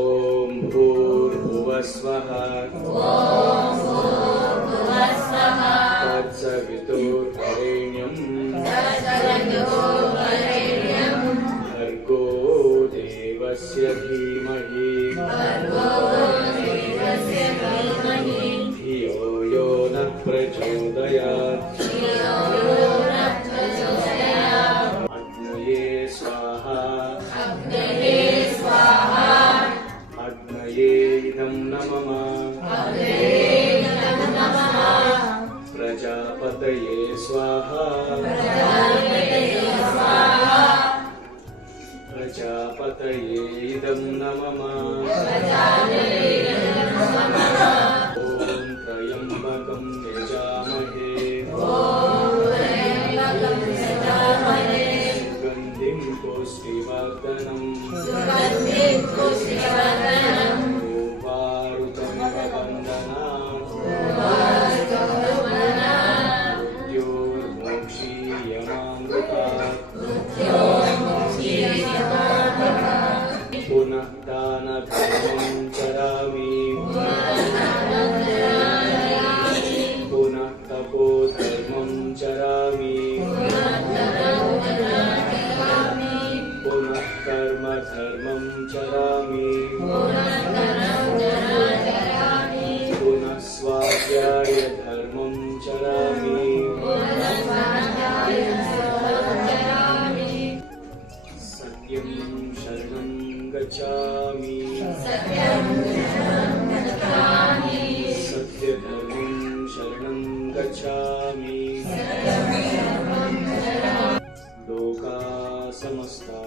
ओम भूर्भुवस्वः तत्सवितुर्वरेण्यं भर्गो देवस्य धीमहि धियो यो नः प्रचोदयात् अग्नये स्वाहा अग्नये इदं नमः प्रजापतये स्वाहा प्रजापतये इदं नमः ॐ त्र्यम्बकं यजामहे सुगन्धिं पुष्टिवर्धनम् उर्वारुकं वन्दनात् मृत्योर्मोक्षीयमामृतात् पुनः दानधर्मं चरामि पुनः तपोधर्मं चरामि पुनः कर्मधर्मं चरामि पुनः स्वाध्यायधर्मं चरामि सत्यं शरणं गच्छामि सत्यधर्मं शरणं गच्छामि लोका समस्ता